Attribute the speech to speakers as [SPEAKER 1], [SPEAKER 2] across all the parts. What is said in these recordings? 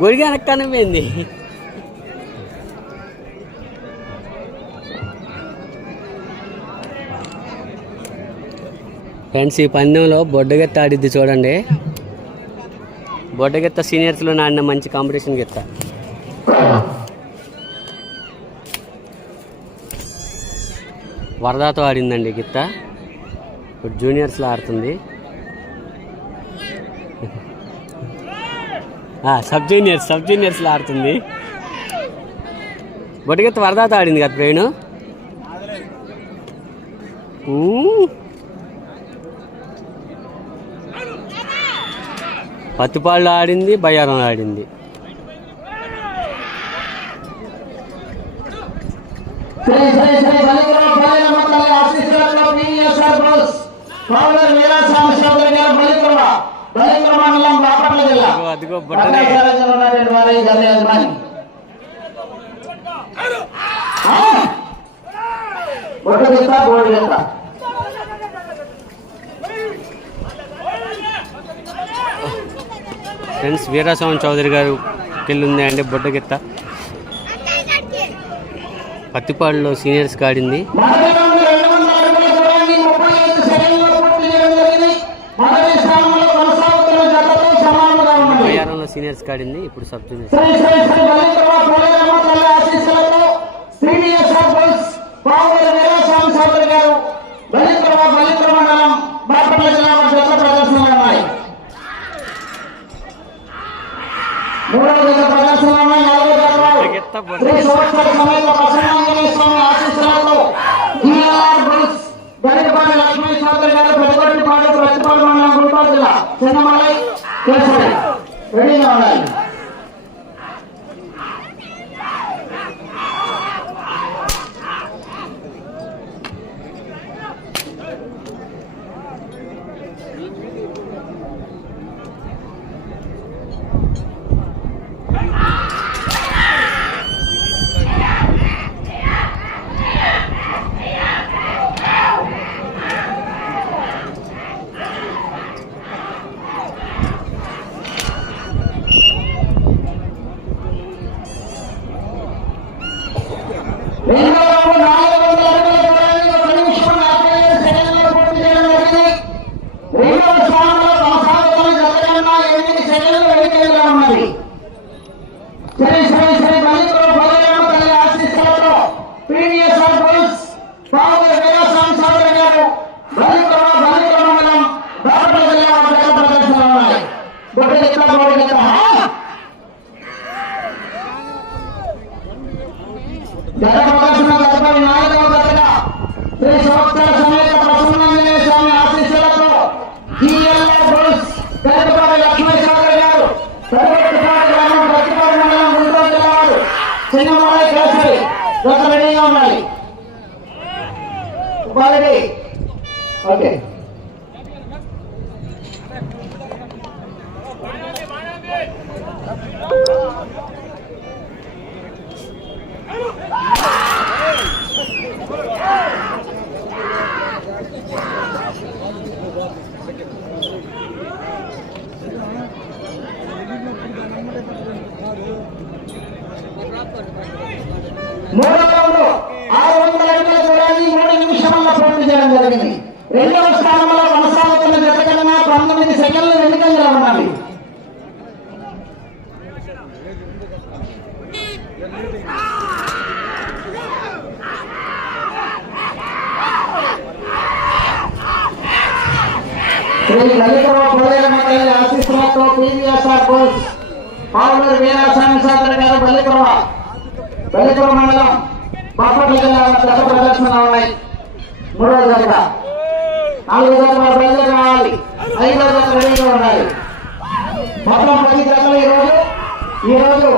[SPEAKER 1] గొడిగి వెనక్కనిపోయింది friends ఈ పందెంలో బొడ్డగెత్త ఆడిద్ది చూడండి. బొడ్డగెత్త సీనియర్స్లో ఆడిన మంచి కాంపిటీషన్ గెత్త. వరదాతో ఆడిందండి గిత్త ఇప్పుడు జూనియర్స్లో ఆడుతుంది. సబ్ జూనియర్స్ సబ్ జూనియర్స్లో ఆడుతుంది. బొడ్డగెత్త వరదాతో ఆడింది కదా ప్రేణు? పత్తిపాళ్ళు ఆడింది బయ్యారం ఆడింది.
[SPEAKER 2] శ్రీ మండలం బాపట్ల జిల్లా.
[SPEAKER 1] అదిగో
[SPEAKER 2] వారి యజమాని గోడు
[SPEAKER 1] ఫ్రెండ్స్ వీరాస్వామి చౌదరి గారు ఉంది అండి బొడ్డగిత్త పత్తిపాడులో సీనియర్స్ ఆడింది
[SPEAKER 2] మొదటి రౌండ్ రెండు వందల అడుగుల దూరాన్ని ముప్పై ఐదు సెకండ్లలో పూర్తి చేయడం జరిగింది మొదటి స్థానంలో కొనసాగుతున్న జతతో సమానంగా ఉన్నది
[SPEAKER 1] బయ్యారంలో సీనియర్స్ ఆడింది ఇప్పుడు సబ్ జూనియర్స్
[SPEAKER 2] శ్రీ శ్రీ శ్రీ బలిగ్రామ పోలేరమ్మ తల్లి ఆశీస్సులతో సీనియర్ సర్పంచ్ పావుల వీరాస్వామి చౌదరి గారు బలిగ్రామ బలిగ్రామ మండలం బాపట్ల జిల్లా వారి జత ప్రదర్శనలు ఉన్నాయి మూడవ జత ప్రదర్శనలు ఉన్నాయి నాలుగో జత వారు
[SPEAKER 1] బొడ్డగిత్త బొడ్డ
[SPEAKER 2] శ్రీ సంవత్సర సమేత ప్రసన్నాంజనేయ స్వామి ఆశీస్సులతో డిఎల్ఆర్ బుల్స్ గరికపాటి లక్ష్మీ చౌదరి గారు ప్రతిపాడు మండలం గుంటూరు జిల్లా చిన్నమలై కేసరి రెడీగా ఉండాలి Okay. శ్రీ లలితవ పొలేరమ్మ తల్లి ఆశీస్సులతో పీవీఎస్ఆర్ బోస్ పావులూరు వీరాస్వామి చౌదరి గారు బల్లికురవ బల్లికుర మండలం బాపట్ల జిల్లా గత ప్రదర్శన ఉన్నాయి. మూడో జత. నాలుగో జత వారు బయలుదేరి ఐదో జత రెడీగా ఉండాలి. మొత్తం పది జతలు ఈరోజు ఈరోజు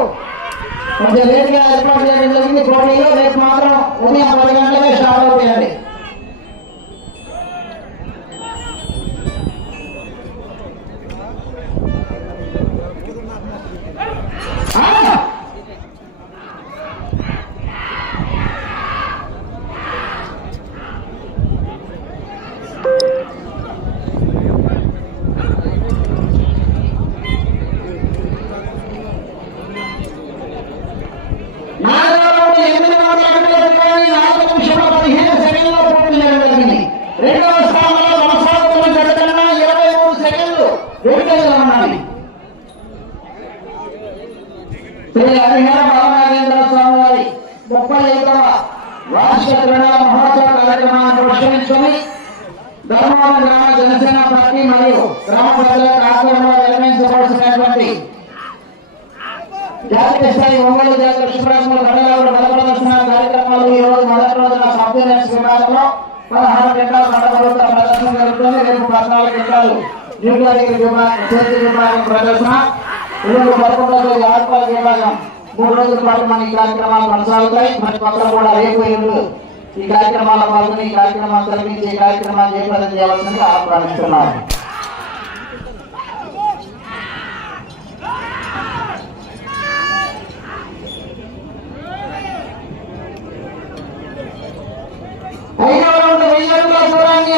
[SPEAKER 2] కొంచెం లేట్గా ఏర్పాటు చేయడం జరిగింది. పోటీలు రేపు మాత్రం ఉదయం పది గంటలకే స్టార్ట్ అవుతాయండి. జనసేన పార్టీ మరియు గ్రామ ప్రజలకు ఆధ్వర్యంలో నిర్వహించవలసినటువంటి జాతీయ స్థాయి ఒంగోలు జాతీయ శుభ్రంలో మండలాలు బల ప్రదర్శన కార్యక్రమాలు ఈ రోజు మొదటి రోజున సభ్యులెన్స్ విభాగంలో పదహారు గంటల మండపంలో ప్రదర్శన జరుగుతుంది. రేపు పద్నాలుగు గంటలు న్యూక్లియర్ విభాగం చేతి విభాగం ప్రదర్శన. ఈరోజు పదకొండు రోజులు ఆత్మల విభాగం. మూడు రోజుల పాటు మన ఈ కార్యక్రమాలు కొనసాగుతాయి. మరి కొత్త కూడా రేపు ఎల్లుండి ఈ కార్యక్రమాల్లో పాల్గొని ఈ కార్యక్రమాలు జరిపించి ఈ కార్యక్రమాలు జయప్రదం చేయవలసిందిగా ఆహ్వానిస్తున్నాను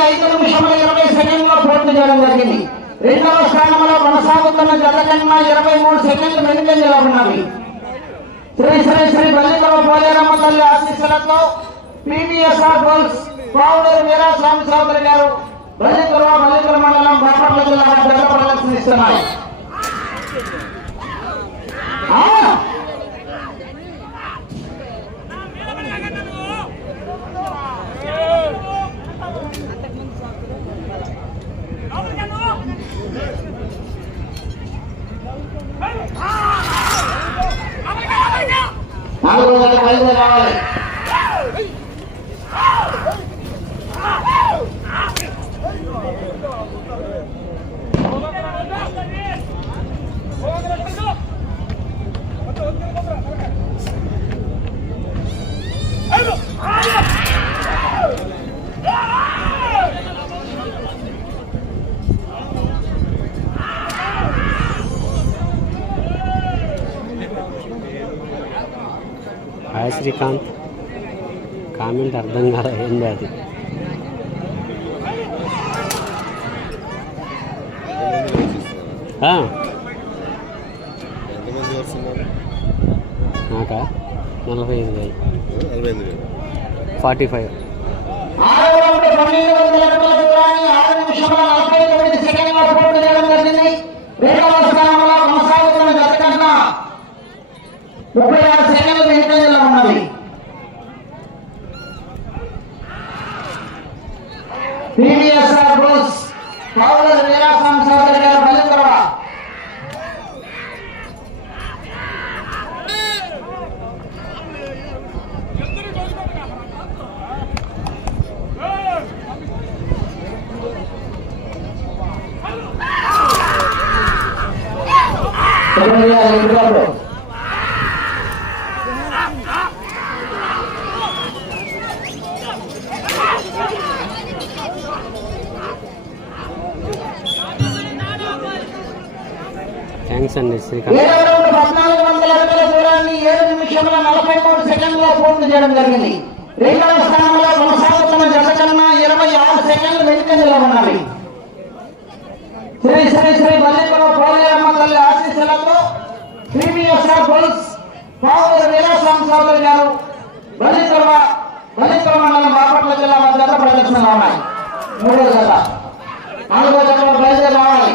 [SPEAKER 2] ఐదు నిమిషముల ఇరవై సెకండ్లో పూర్తి చేయడం జరిగింది రెండవ స్థానంలో కొనసాగుతున్న జత కన్నా ఇరవై మూడు సెకండ్లు వెనుకంజలో ఉన్నవి శ్రీ శ్రీ శ్రీ బల్లికల పోలేరమ్మ తల్లి ఆశీస్సులతో పివిఎస్ఆర్ గోల్స్ పావుడూరు వీరాస్వామి చౌదరి గారు బల్లికల బల్లికల మండలం బాపట్ల జిల్లా ఆ! నాలుగు వందల బయలుదేరి రావాలి
[SPEAKER 1] శ్రీకాంత్ కామెంట్ అర్థం కాలే ఏంది అది? నాకా? నలభై ఐదు వేలు. Forty five.
[SPEAKER 2] ముప్పై ఆరు సెకండ్ వెనుకంజలో ఉన్నది పివిఎస్ఆర్ బ్రూస్ పౌలర్ వీరాస్వామి చౌదరి గారు బలికరవ
[SPEAKER 1] థ్యాంక్స్ అండి శ్రీకాంత్
[SPEAKER 2] ఏడవ పద్నాలుగు వందల అడుగుల దూరాన్ని ఏడు నిమిషంలో నలభై మూడు సెకండ్లో పూర్తి చేయడం జరిగింది. రెండవ స్థానంలో కొనసాగుతున్న జత కన్నా ఇరవై ఆరు సెకండ్లు వెనుకంజలో ఉన్నవి. శ్రీ శ్రీ శ్రీ బల్లిపురం పోలేరమ్మ తల్లి ఆశీస్సులతో సిబిఎస్ఆర్ పోలీస్ పావులు వీరాస్వామి చౌదరి గారు బల్లికర్వ బల్లికర్వ మండలం బాపట్ల జిల్లా మధ్య ప్రదర్శన ప్రదర్శనలు ఉన్నాయి. మూడో జత. నాలుగో జతలో బయలుదేరి రావాలి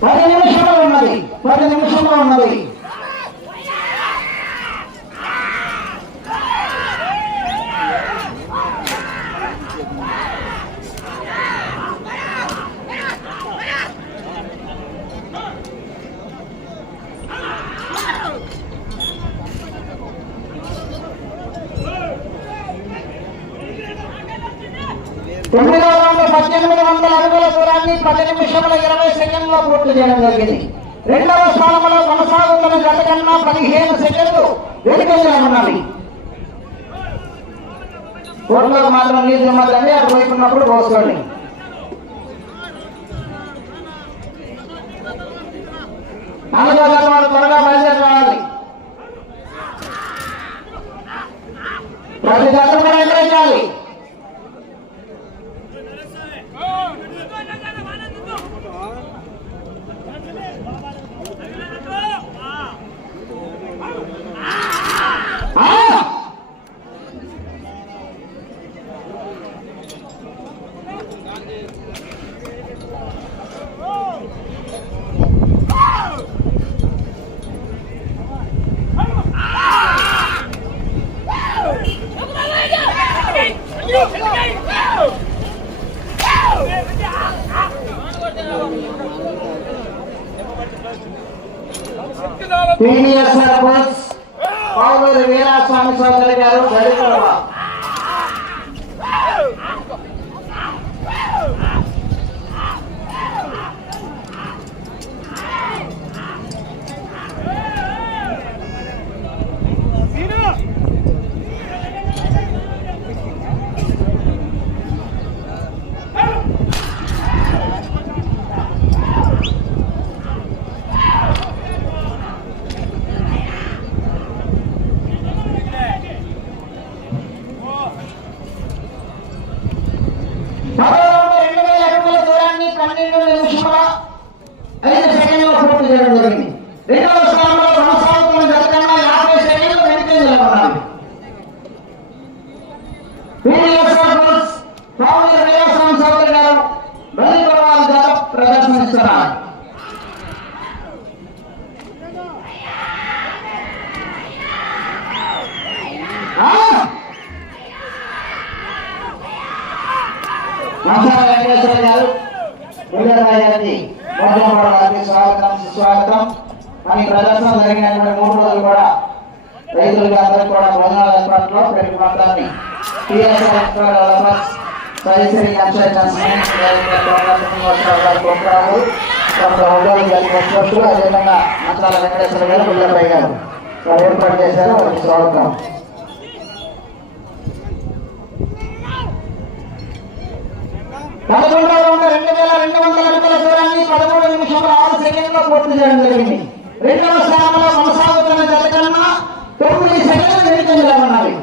[SPEAKER 2] పది నిమిషంలో ఉన్నది పది నిమిషంలో ఉన్నది తొమ్మిదో రౌండ్ పద్దెనిమిది వందల అడుగుల పది నిమిషముల ఇరవై సెకండ్లో పూర్తి చేయడం జరిగింది. రెండవ స్థానంలో కొనసాగుతున్న గత కన్నా పదిహేను సెకండ్లు వెనుకంగా ఉన్నది కోట్లకు మాత్రం నీరు మాత్రమే అటు వైపు ఉన్నప్పుడు పోసుకోండి. నాలుగో జత త్వరగా బయలుదేరి రావాలి ప్రతి జత కూడా ఎదురించాలి చేయాలి పివిఎస్ఆర్ బస్ పావులూరి వీరాస్వామి సోదరి గారు గడిపడవ పదకొండు రెండు వేల అడుగుల దూరాన్ని పన్నెండు ఐదు సెకండ్లో పూర్తి చేయడం జరిగింది రెండవ స్థానంలో కొనసాగుతున్న జత యాభై సెకండ్లు వెనుక నిలబడాలి. పివిఎస్ఆర్ బస్ పావులూరి వీరాస్వామి సోదరి గారు బలి పర్వాల జత ప్రదర్శనిస్తున్నారు ఆ! నమస్కారం వెంకటేశ్వర గారు గుండెరాయ గారికి భోజనపడ గారికి స్వాగతం. మనకి మన ప్రదర్శన జరిగినటువంటి మూడు రోజులు కూడా రైతులకి అందరికీ కూడా భోజనాల ఏర్పాట్లో పెరుగు మొత్తాన్ని టీఎస్ఆర్ సైసరి అదేవిధంగా మంత్రాల వెంకటేశ్వర గారు గుండెరాయ గారు ఏర్పాటు చేశారు. వారికి స్వాగతం. పదకొండవ రౌండ్ రెండు వేల రెండు వందల అడుగుల దూరాన్ని పదమూడు నిమిషముల ఆరు సెకండ్లో పూర్తి చేయడం జరిగింది. రెండవ స్థానంలో కొనసాగుతున్న జత తొమ్మిది సెకండ్లు వెనుక నిలబడాలి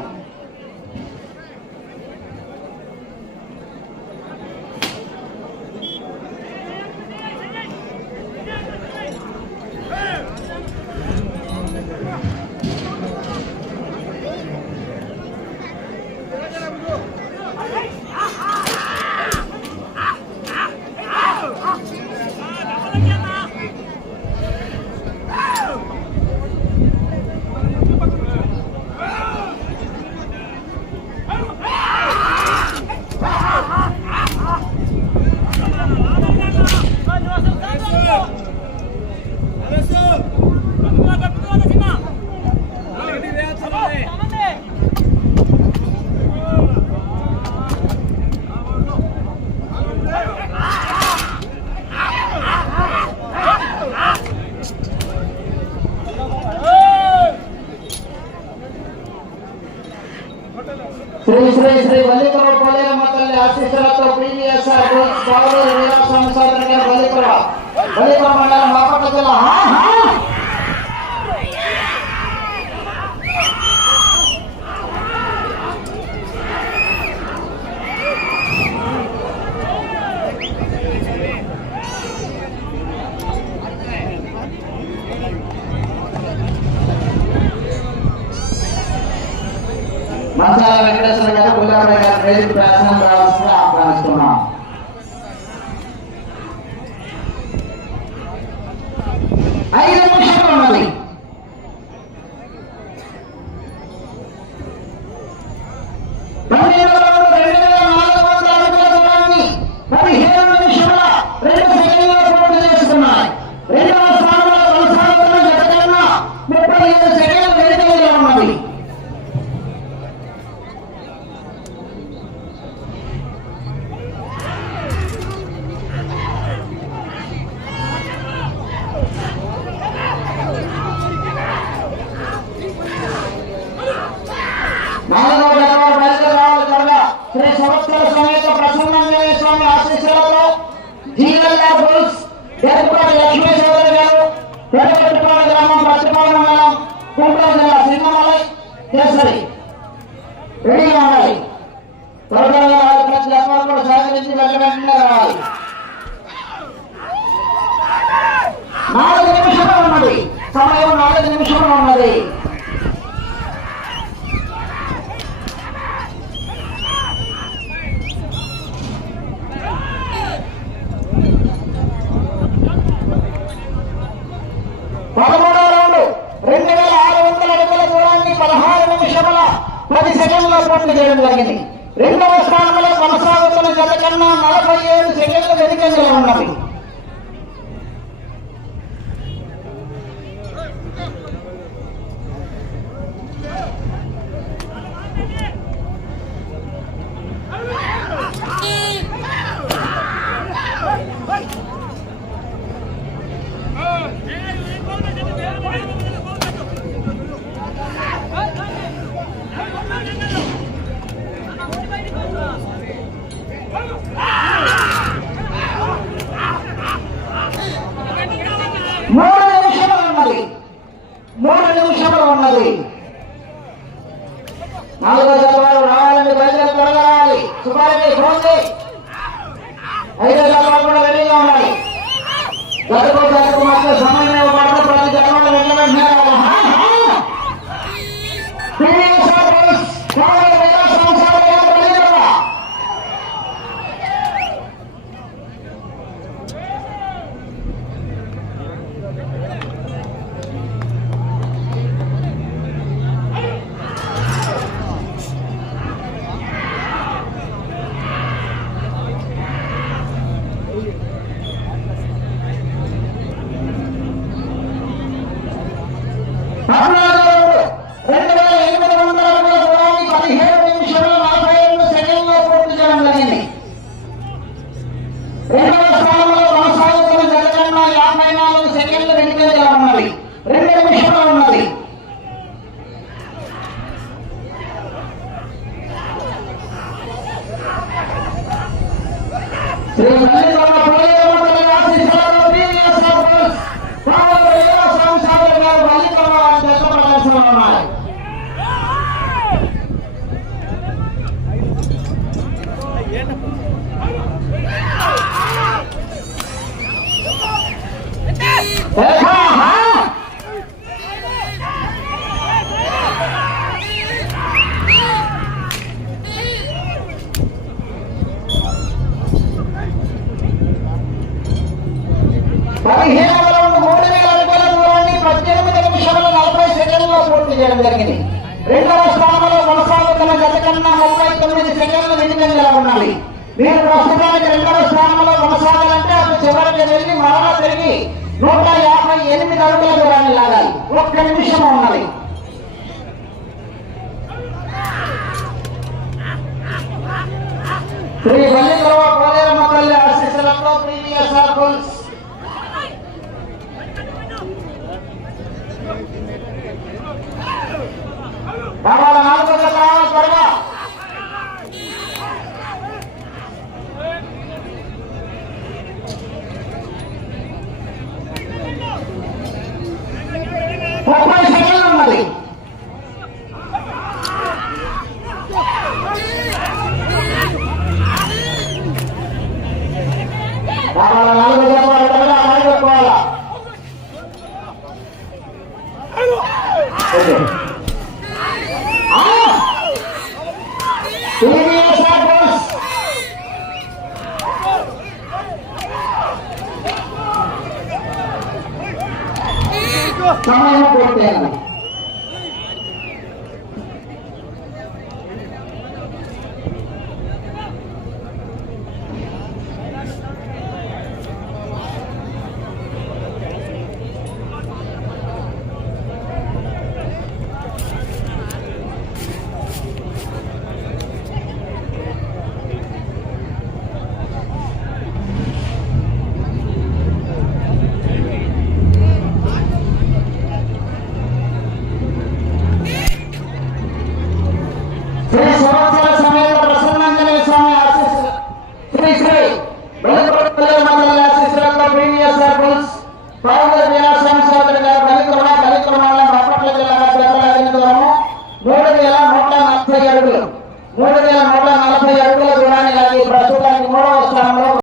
[SPEAKER 2] శ్రీ శ్రీ శ్రీ వల్లికర పోలేరమ్మ తల్లి ఆశీస్సులతో పీవీఎస్ఆర్ గ్రూప్స్ పావులూరు వీరాస్వామి సోదరి గారు వల్లికర వల్లికర మండలం బాపట్ల జిల్లా హా, హా. మంచాల వెంకటేశ్వర గారు గుల్లాబాయ్ గారు వేదిక ప్రయాసం రావాల్సిందిగా ఆహ్వానిస్తున్నాం ఐదు నిమిషాలు ఉన్నది పన్నెండు వందల రెండు వేల నాలుగు వందల అడుగుల దూరాన్ని పదిహేను నిమిషాల రెండు సెకండ్లలో పూర్తి చేసుకున్నాయి రెండవ స్థానంలో కొనసాగుతున్న జత కన్నా ముప్పై ఐదు సెకండ్లు వెనుకలో ఉన్నది నాలుగవ జనవరి బయలుదేరాలి త్వరగా శ్రీ సంవత్సర సమేత ప్రసన్నాంజనేయ స్వామి ఆశీస్సులతో జీఎల్ఆర్ బుల్స్ ఎర్రపాటి లక్ష్మీ గారు గ్రామం పచ్చిపాలెం మండలం గుంటూరు జిల్లా సింగమలై కేసరి. రెడీగా ఉండాలి త్వరగా ప్రతి జన్మలు కూడా సహకరించి రావాలి. నాలుగు నిమిషాలు ఉన్నది. సమయం నాలుగు నిమిషాలు ఉన్నది పదమూడవ రౌండ్ రెండు వేల ఆరు వందల అడుగుల దూరాన్ని పదహారు నిమిషముల పది సెకండ్ల పూర్తి చేయడం జరిగింది. రెండవ స్థానంలో కొనసాగుతున్న జత కన్నా నలభై ఏడు సెకండ్లు వెనుకంజలో ఉన్నది మూడు నిమిషములు ఉన్నది మూడు నిమిషములు ఉన్నది నాలుగో జత వారు రావాలని బయలుదేరి త్వరగా రావాలి సుబ్బారెడ్డి ఫోన్ చేయి ఐదో జత వారు కూడా రెడీగా ఉండాలి గతకు జతకు మధ్య సమయం రాష్ట్రానికి రెండవ స్థానంలో కొనసాగాలంటే అటు చివరికి వెళ్ళి మరణ తిరిగి నూట యాభై ఎనిమిది అడుగుల దూరాన్ని లాగాలి. ఒక్క నిమిషం ఉన్నది. శ్రీ వల్లికరవ పోలేరమ్మ తల్లి ఆశీస్సులతో ప్రీవియస్ బుల్స్ బాబా నాలుగు వందల కావాలి? త్వరగా.